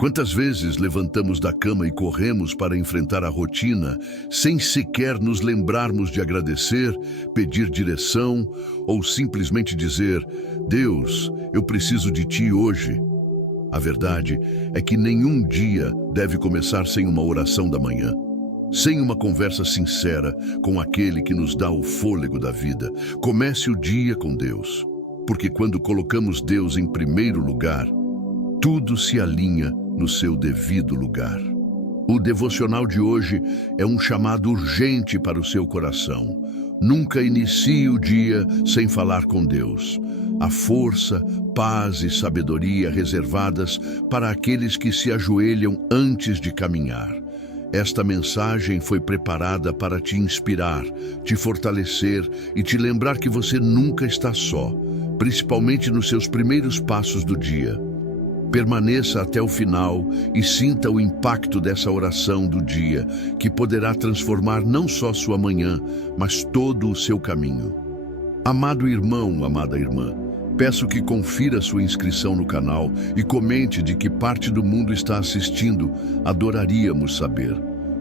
Quantas vezes levantamos da cama e corremos para enfrentar a rotina, sem sequer nos lembrarmos de agradecer, pedir direção ou simplesmente dizer: Deus, eu preciso de Ti hoje. A verdade é que nenhum dia deve começar sem uma oração da manhã, sem uma conversa sincera com aquele que nos dá o fôlego da vida. Comece o dia com Deus, porque quando colocamos Deus em primeiro lugar, tudo se alinha no seu devido lugar. O devocional de hoje é um chamado urgente para o seu coração. Nunca inicie o dia sem falar com Deus. A força, paz e sabedoria reservadas para aqueles que se ajoelham antes de caminhar. Esta mensagem foi preparada para te inspirar, te fortalecer e te lembrar que você nunca está só, principalmente nos seus primeiros passos do dia. Permaneça até o final e sinta o impacto dessa oração do dia, que poderá transformar não só sua manhã, mas todo o seu caminho. Amado irmão, amada irmã, peço que confira sua inscrição no canal e comente de que parte do mundo está assistindo. Adoraríamos saber.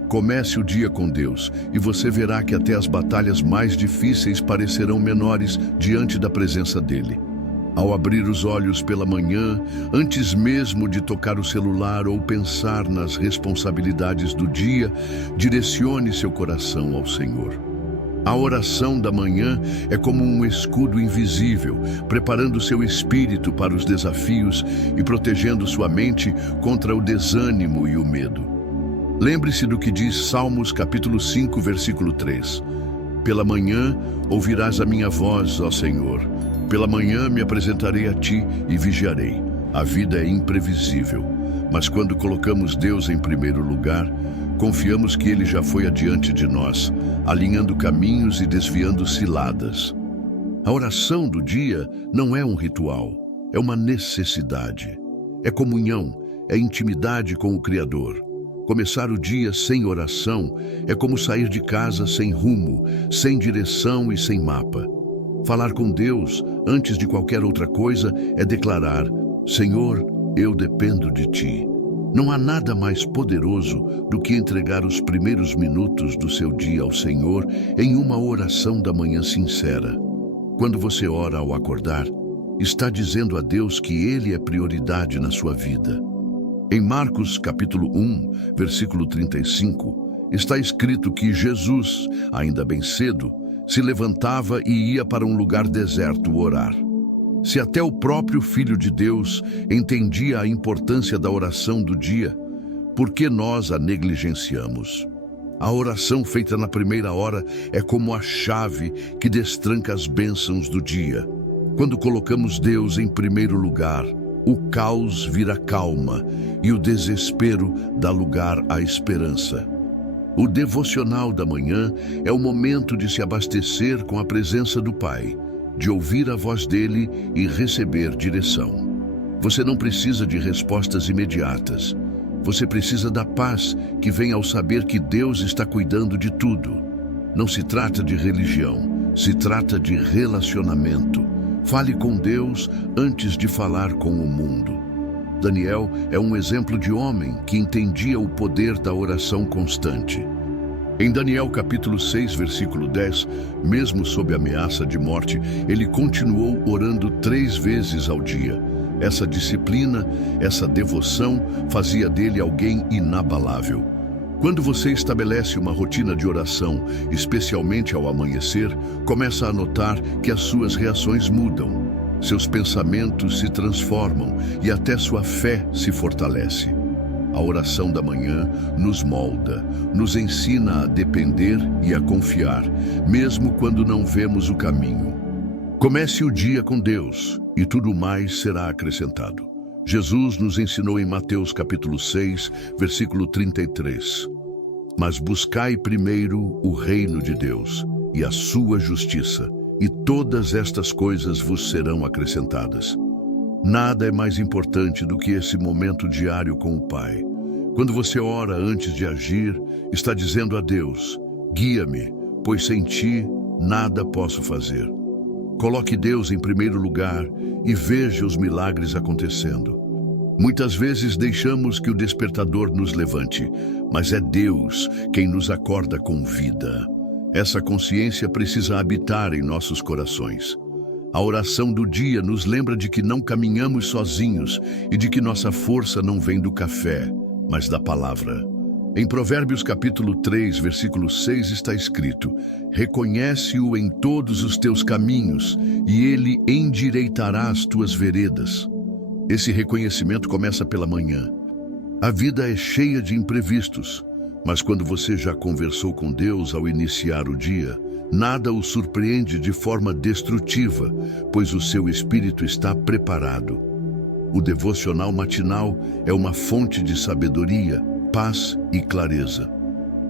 Comece o dia com Deus e você verá que até as batalhas mais difíceis parecerão menores diante da presença dele. Ao abrir os olhos pela manhã, antes mesmo de tocar o celular ou pensar nas responsabilidades do dia, direcione seu coração ao Senhor. A oração da manhã é como um escudo invisível, preparando seu espírito para os desafios e protegendo sua mente contra o desânimo e o medo. Lembre-se do que diz Salmos capítulo 5, versículo 3. Pela manhã ouvirás a minha voz, ó Senhor. Pela manhã me apresentarei a Ti e vigiarei. A vida é imprevisível, mas quando colocamos Deus em primeiro lugar, confiamos que Ele já foi adiante de nós, alinhando caminhos e desviando ciladas. A oração do dia não é um ritual, é uma necessidade. É comunhão, é intimidade com o Criador. Começar o dia sem oração é como sair de casa sem rumo, sem direção e sem mapa. Falar com Deus, antes de qualquer outra coisa, é declarar: Senhor, eu dependo de Ti. Não há nada mais poderoso do que entregar os primeiros minutos do seu dia ao Senhor em uma oração da manhã sincera. Quando você ora ao acordar, está dizendo a Deus que Ele é prioridade na sua vida. Em Marcos capítulo 1, versículo 35, está escrito que Jesus, ainda bem cedo, se levantava e ia para um lugar deserto orar. Se até o próprio Filho de Deus entendia a importância da oração do dia, por que nós a negligenciamos? A oração feita na primeira hora é como a chave que destranca as bênçãos do dia. Quando colocamos Deus em primeiro lugar, o caos vira calma e o desespero dá lugar à esperança. O devocional da manhã é o momento de se abastecer com a presença do Pai, de ouvir a voz dele e receber direção. Você não precisa de respostas imediatas. Você precisa da paz que vem ao saber que Deus está cuidando de tudo. Não se trata de religião, se trata de relacionamento. Fale com Deus antes de falar com o mundo. Daniel é um exemplo de homem que entendia o poder da oração constante. Em Daniel capítulo 6, versículo 10, mesmo sob ameaça de morte, ele continuou orando 3 vezes ao dia. Essa disciplina, essa devoção, fazia dele alguém inabalável. Quando você estabelece uma rotina de oração, especialmente ao amanhecer, começa a notar que as suas reações mudam. Seus pensamentos se transformam e até sua fé se fortalece. A oração da manhã nos molda, nos ensina a depender e a confiar, mesmo quando não vemos o caminho. Comece o dia com Deus e tudo mais será acrescentado. Jesus nos ensinou em Mateus capítulo 6, versículo 33. Mas buscai primeiro o reino de Deus e a sua justiça, e todas estas coisas vos serão acrescentadas. Nada é mais importante do que esse momento diário com o Pai. Quando você ora antes de agir, está dizendo a Deus: guia-me, pois sem Ti nada posso fazer. Coloque Deus em primeiro lugar e veja os milagres acontecendo. Muitas vezes deixamos que o despertador nos levante, mas é Deus quem nos acorda com vida. Essa consciência precisa habitar em nossos corações. A oração do dia nos lembra de que não caminhamos sozinhos e de que nossa força não vem do café, mas da palavra. Em Provérbios capítulo 3, versículo 6 está escrito: reconhece-o em todos os teus caminhos e ele endireitará as tuas veredas. Esse reconhecimento começa pela manhã. A vida é cheia de imprevistos, mas quando você já conversou com Deus ao iniciar o dia, nada o surpreende de forma destrutiva, pois o seu espírito está preparado. O devocional matinal é uma fonte de sabedoria, paz e clareza.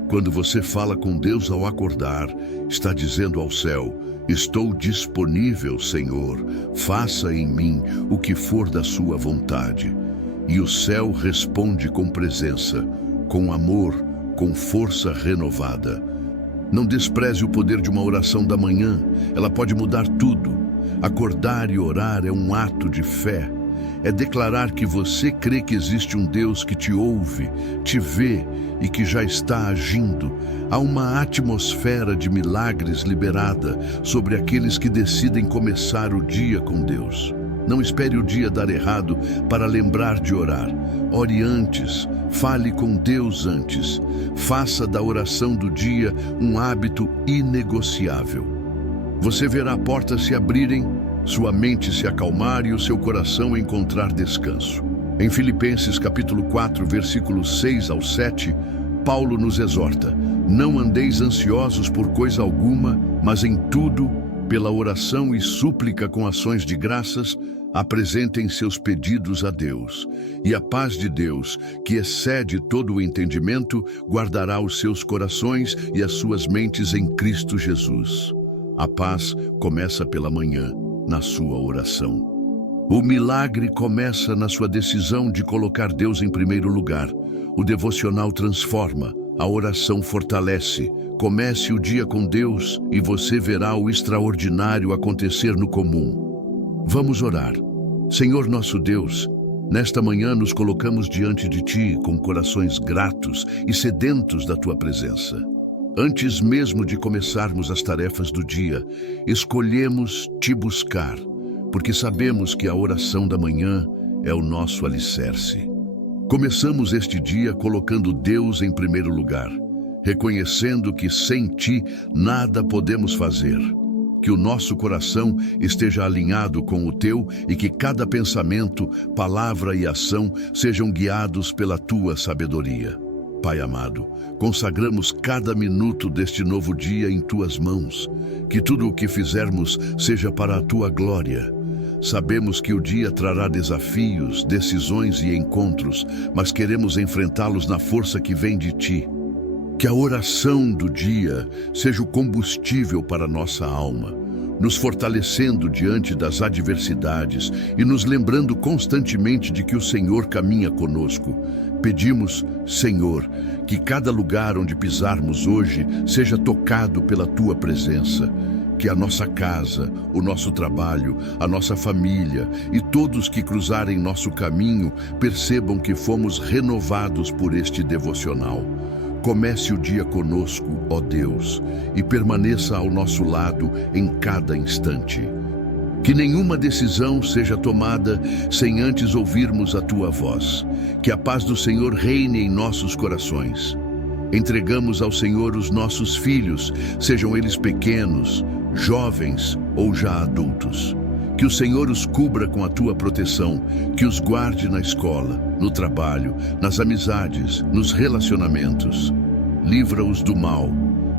Quando você fala com Deus ao acordar, está dizendo ao céu: estou disponível, Senhor, faça em mim o que for da sua vontade. E o céu responde com presença, com amor, com força renovada. Não despreze o poder de uma oração da manhã, ela pode mudar tudo. Acordar e orar é um ato de fé. É declarar que você crê que existe um Deus que te ouve, te vê e que já está agindo. Há uma atmosfera de milagres liberada sobre aqueles que decidem começar o dia com Deus. Não espere o dia dar errado para lembrar de orar. Ore antes, fale com Deus antes. Faça da oração do dia um hábito inegociável. Você verá portas se abrirem, sua mente se acalmar e o seu coração encontrar descanso. Em Filipenses capítulo 4, versículos 6 ao 7, Paulo nos exorta: não andeis ansiosos por coisa alguma, mas em tudo, pela oração e súplica com ações de graças, apresentem seus pedidos a Deus. E a paz de Deus, que excede todo o entendimento, guardará os seus corações e as suas mentes em Cristo Jesus. A paz começa pela manhã, na sua oração. O milagre começa na sua decisão de colocar Deus em primeiro lugar. O devocional transforma, a oração fortalece. Comece o dia com Deus e você verá o extraordinário acontecer no comum. Vamos orar. Senhor nosso Deus, nesta manhã nos colocamos diante de Ti com corações gratos e sedentos da Tua presença. Antes mesmo de começarmos as tarefas do dia, escolhemos Te buscar, porque sabemos que a oração da manhã é o nosso alicerce. Começamos este dia colocando Deus em primeiro lugar, reconhecendo que sem Ti nada podemos fazer. Que o nosso coração esteja alinhado com o Teu e que cada pensamento, palavra e ação sejam guiados pela Tua sabedoria. Pai amado, consagramos cada minuto deste novo dia em Tuas mãos. Que tudo o que fizermos seja para a Tua glória. Sabemos que o dia trará desafios, decisões e encontros, mas queremos enfrentá-los na força que vem de Ti. Que a oração do dia seja o combustível para nossa alma, nos fortalecendo diante das adversidades e nos lembrando constantemente de que o Senhor caminha conosco. Pedimos, Senhor, que cada lugar onde pisarmos hoje seja tocado pela Tua presença. Que a nossa casa, o nosso trabalho, a nossa família e todos que cruzarem nosso caminho percebam que fomos renovados por este devocional. Comece o dia conosco, ó Deus, e permaneça ao nosso lado em cada instante. Que nenhuma decisão seja tomada sem antes ouvirmos a Tua voz. Que a paz do Senhor reine em nossos corações. Entregamos ao Senhor os nossos filhos, sejam eles pequenos, jovens ou já adultos. Que o Senhor os cubra com a Tua proteção, que os guarde na escola, no trabalho, nas amizades, nos relacionamentos. Livra-os do mal,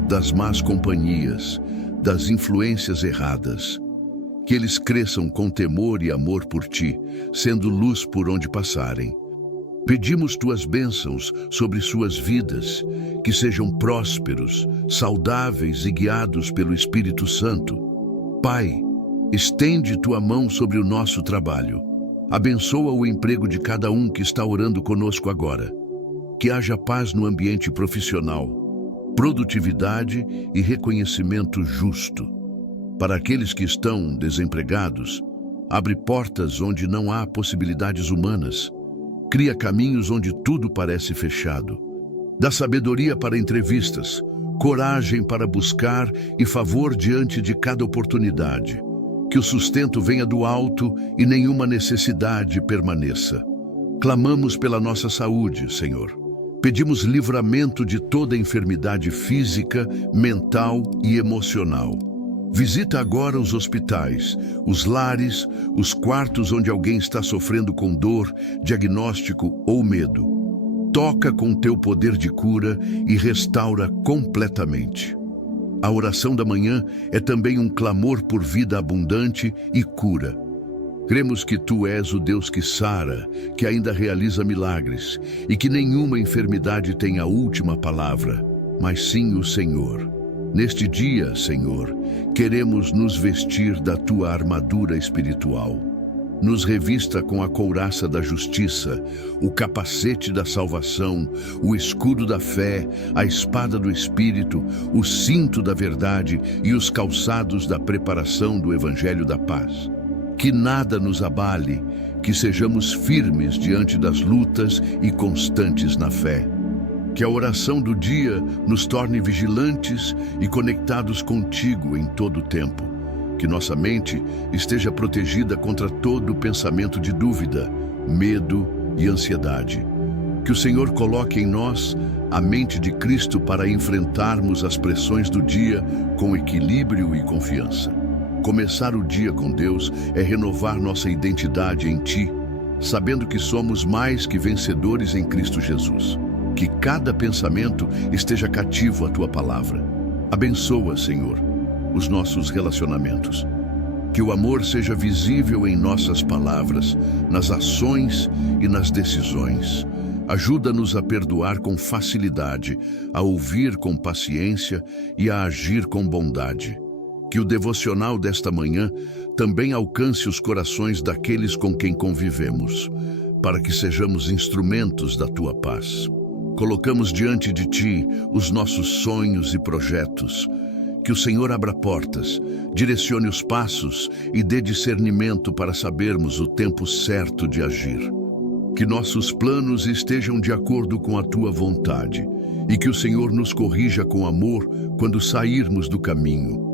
das más companhias, das influências erradas. Que eles cresçam com temor e amor por Ti, sendo luz por onde passarem. Pedimos Tuas bênçãos sobre suas vidas, que sejam prósperos, saudáveis e guiados pelo Espírito Santo. Pai, estende Tua mão sobre o nosso trabalho. Abençoa o emprego de cada um que está orando conosco agora. Que haja paz no ambiente profissional, produtividade e reconhecimento justo. Para aqueles que estão desempregados, abre portas onde não há possibilidades humanas. Cria caminhos onde tudo parece fechado. Dá sabedoria para entrevistas, coragem para buscar e favor diante de cada oportunidade. Que o sustento venha do alto e nenhuma necessidade permaneça. Clamamos pela nossa saúde, Senhor. Pedimos livramento de toda enfermidade física, mental e emocional. Visita agora os hospitais, os lares, os quartos onde alguém está sofrendo com dor, diagnóstico ou medo. Toca com teu poder de cura e restaura completamente. A oração da manhã é também um clamor por vida abundante e cura. Cremos que tu és o Deus que sara, que ainda realiza milagres, e que nenhuma enfermidade tem a última palavra, mas sim o Senhor. Neste dia, Senhor, queremos nos vestir da tua armadura espiritual. Nos revista com a couraça da justiça, o capacete da salvação, o escudo da fé, a espada do Espírito, o cinto da verdade e os calçados da preparação do Evangelho da paz. Que nada nos abale, que sejamos firmes diante das lutas e constantes na fé. Que a oração do dia nos torne vigilantes e conectados contigo em todo o tempo. Que nossa mente esteja protegida contra todo pensamento de dúvida, medo e ansiedade. Que o Senhor coloque em nós a mente de Cristo para enfrentarmos as pressões do dia com equilíbrio e confiança. Começar o dia com Deus é renovar nossa identidade em Ti, sabendo que somos mais que vencedores em Cristo Jesus. Que cada pensamento esteja cativo à Tua palavra. Abençoa, Senhor, os nossos relacionamentos. Que o amor seja visível em nossas palavras, nas ações e nas decisões. Ajuda-nos a perdoar com facilidade, a ouvir com paciência e a agir com bondade. Que o devocional desta manhã também alcance os corações daqueles com quem convivemos, para que sejamos instrumentos da Tua paz. Colocamos diante de Ti os nossos sonhos e projetos. Que o Senhor abra portas, direcione os passos e dê discernimento para sabermos o tempo certo de agir. Que nossos planos estejam de acordo com a Tua vontade e que o Senhor nos corrija com amor quando sairmos do caminho.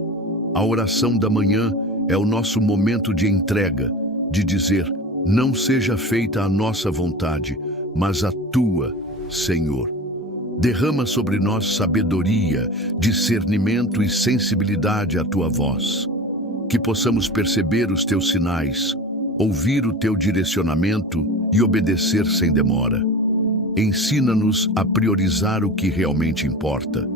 A oração da manhã é o nosso momento de entrega, de dizer: não seja feita a nossa vontade, mas a Tua, Senhor. Derrama sobre nós sabedoria, discernimento e sensibilidade à Tua voz. Que possamos perceber os Teus sinais, ouvir o Teu direcionamento e obedecer sem demora. Ensina-nos a priorizar o que realmente importa.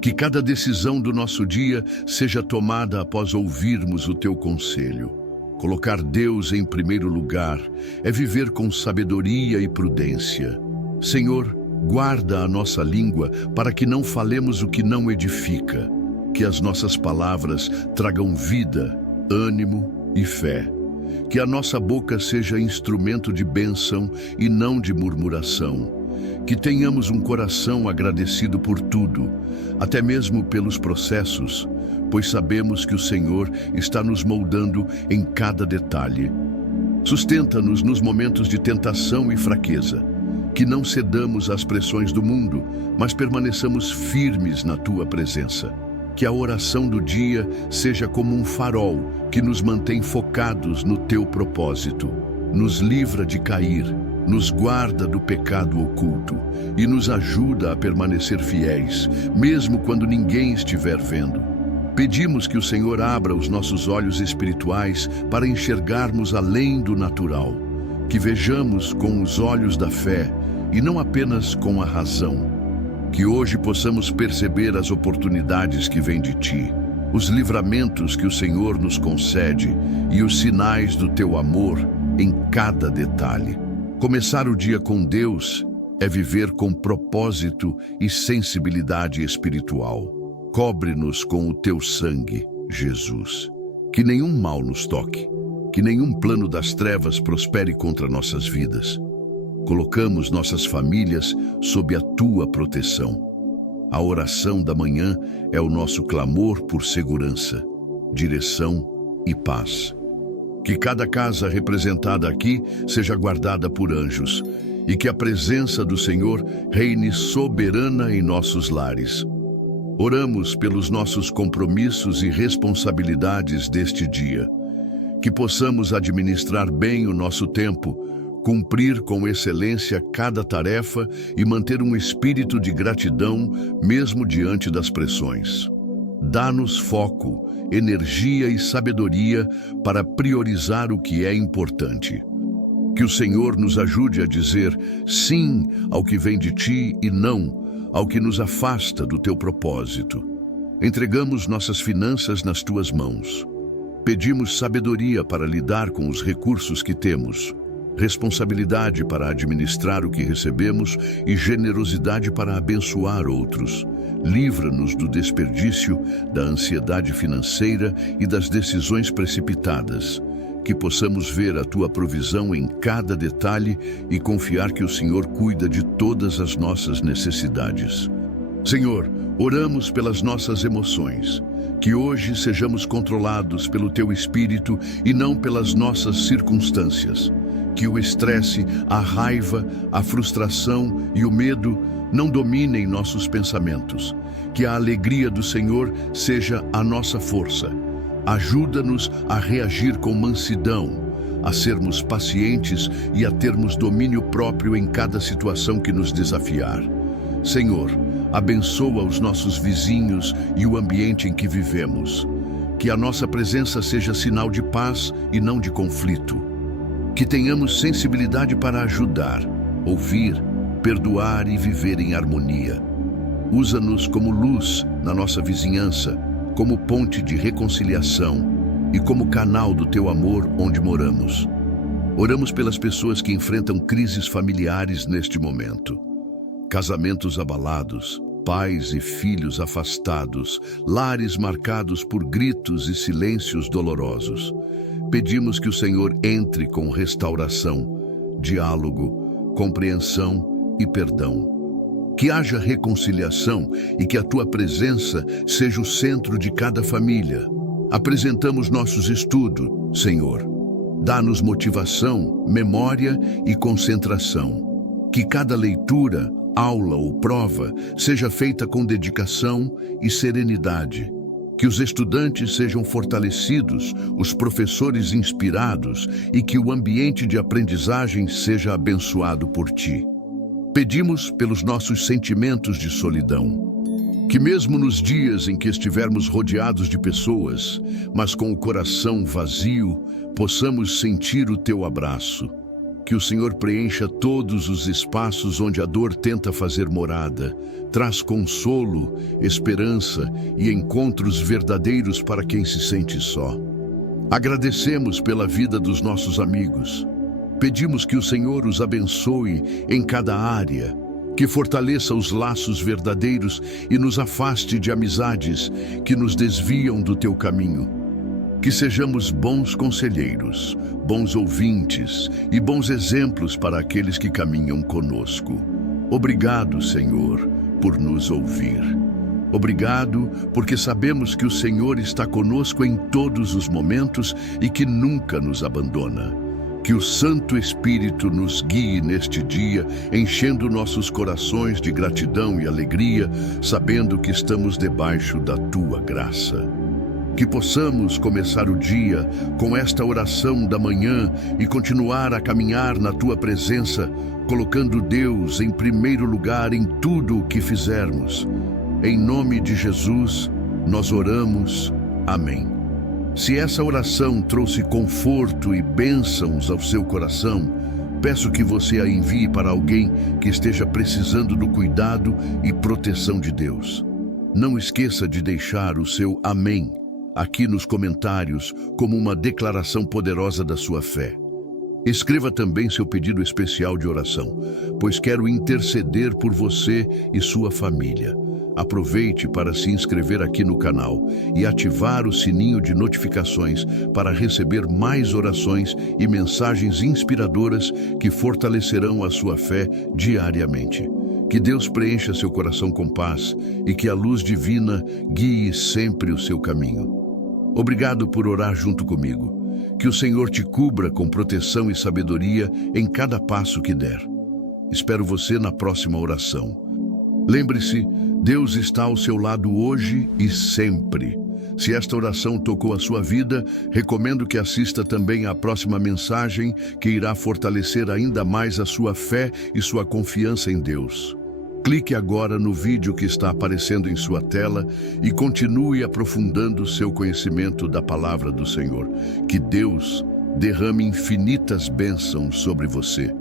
Que cada decisão do nosso dia seja tomada após ouvirmos o Teu conselho. Colocar Deus em primeiro lugar é viver com sabedoria e prudência. Senhor, guarda a nossa língua para que não falemos o que não edifica. Que as nossas palavras tragam vida, ânimo e fé. Que a nossa boca seja instrumento de bênção e não de murmuração. Que tenhamos um coração agradecido por tudo, até mesmo pelos processos, pois sabemos que o Senhor está nos moldando em cada detalhe. Sustenta-nos nos momentos de tentação e fraqueza. Que não cedamos às pressões do mundo, mas permaneçamos firmes na Tua presença. Que a oração do dia seja como um farol que nos mantém focados no Teu propósito. Nos livra de cair, nos guarda do pecado oculto e nos ajuda a permanecer fiéis, mesmo quando ninguém estiver vendo. Pedimos que o Senhor abra os nossos olhos espirituais para enxergarmos além do natural. Que vejamos com os olhos da fé e não apenas com a razão. Que hoje possamos perceber as oportunidades que vêm de Ti, os livramentos que o Senhor nos concede e os sinais do Teu amor em cada detalhe. Começar o dia com Deus é viver com propósito e sensibilidade espiritual. Cobre-nos com o Teu sangue, Jesus. Que nenhum mal nos toque. Que nenhum plano das trevas prospere contra nossas vidas. Colocamos nossas famílias sob a Tua proteção. A oração da manhã é o nosso clamor por segurança, direção e paz. Que cada casa representada aqui seja guardada por anjos e que a presença do Senhor reine soberana em nossos lares. Oramos pelos nossos compromissos e responsabilidades deste dia, que possamos administrar bem o nosso tempo, cumprir com excelência cada tarefa e manter um espírito de gratidão mesmo diante das pressões. Dá-nos foco, energia e sabedoria para priorizar o que é importante. Que o Senhor nos ajude a dizer sim ao que vem de ti e não ao que nos afasta do teu propósito. Entregamos nossas finanças nas tuas mãos. Pedimos sabedoria para lidar com os recursos que temos, responsabilidade para administrar o que recebemos e generosidade para abençoar outros. Livra-nos do desperdício, da ansiedade financeira e das decisões precipitadas. Que possamos ver a tua provisão em cada detalhe e confiar que o Senhor cuida de todas as nossas necessidades. Senhor, oramos pelas nossas emoções, que hoje sejamos controlados pelo teu Espírito e não pelas nossas circunstâncias. Que o estresse, a raiva, a frustração e o medo não dominem nossos pensamentos. Que a alegria do Senhor seja a nossa força. Ajuda-nos a reagir com mansidão, a sermos pacientes e a termos domínio próprio em cada situação que nos desafiar. Senhor, abençoa os nossos vizinhos e o ambiente em que vivemos. Que a nossa presença seja sinal de paz e não de conflito. Que tenhamos sensibilidade para ajudar, ouvir, perdoar e viver em harmonia. Usa-nos como luz na nossa vizinhança, como ponte de reconciliação e como canal do teu amor onde moramos. Oramos pelas pessoas que enfrentam crises familiares neste momento. Casamentos abalados, pais e filhos afastados, lares marcados por gritos e silêncios dolorosos. Pedimos que o Senhor entre com restauração, diálogo, compreensão e perdão. Que haja reconciliação e que a tua presença seja o centro de cada família. Apresentamos nossos estudos, Senhor. Dá-nos motivação, memória e concentração. Que cada leitura, aula ou prova seja feita com dedicação e serenidade. Que os estudantes sejam fortalecidos, os professores inspirados e que o ambiente de aprendizagem seja abençoado por ti. Pedimos pelos nossos sentimentos de solidão, que mesmo nos dias em que estivermos rodeados de pessoas, mas com o coração vazio, possamos sentir o teu abraço. Que o Senhor preencha todos os espaços onde a dor tenta fazer morada, traz consolo, esperança e encontros verdadeiros para quem se sente só. Agradecemos pela vida dos nossos amigos. Pedimos que o Senhor os abençoe em cada área, que fortaleça os laços verdadeiros e nos afaste de amizades que nos desviam do teu caminho. Que sejamos bons conselheiros, bons ouvintes e bons exemplos para aqueles que caminham conosco. Obrigado, Senhor, por nos ouvir. Obrigado, porque sabemos que o Senhor está conosco em todos os momentos e que nunca nos abandona. Que o Santo Espírito nos guie neste dia, enchendo nossos corações de gratidão e alegria, sabendo que estamos debaixo da tua graça. Que possamos começar o dia com esta oração da manhã e continuar a caminhar na tua presença, colocando Deus em primeiro lugar em tudo o que fizermos. Em nome de Jesus, nós oramos. Amém. Se essa oração trouxe conforto e bênçãos ao seu coração, peço que você a envie para alguém que esteja precisando do cuidado e proteção de Deus. Não esqueça de deixar o seu amém aqui nos comentários como uma declaração poderosa da sua fé. Escreva também seu pedido especial de oração, pois quero interceder por você e sua família. Aproveite para se inscrever aqui no canal e ativar o sininho de notificações para receber mais orações e mensagens inspiradoras que fortalecerão a sua fé diariamente. Que Deus preencha seu coração com paz e que a luz divina guie sempre o seu caminho. Obrigado por orar junto comigo. Que o Senhor te cubra com proteção e sabedoria em cada passo que der. Espero você na próxima oração. Lembre-se, Deus está ao seu lado hoje e sempre. Se esta oração tocou a sua vida, recomendo que assista também à próxima mensagem, que irá fortalecer ainda mais a sua fé e sua confiança em Deus. Clique agora no vídeo que está aparecendo em sua tela e continue aprofundando seu conhecimento da palavra do Senhor. Que Deus derrame infinitas bênçãos sobre você.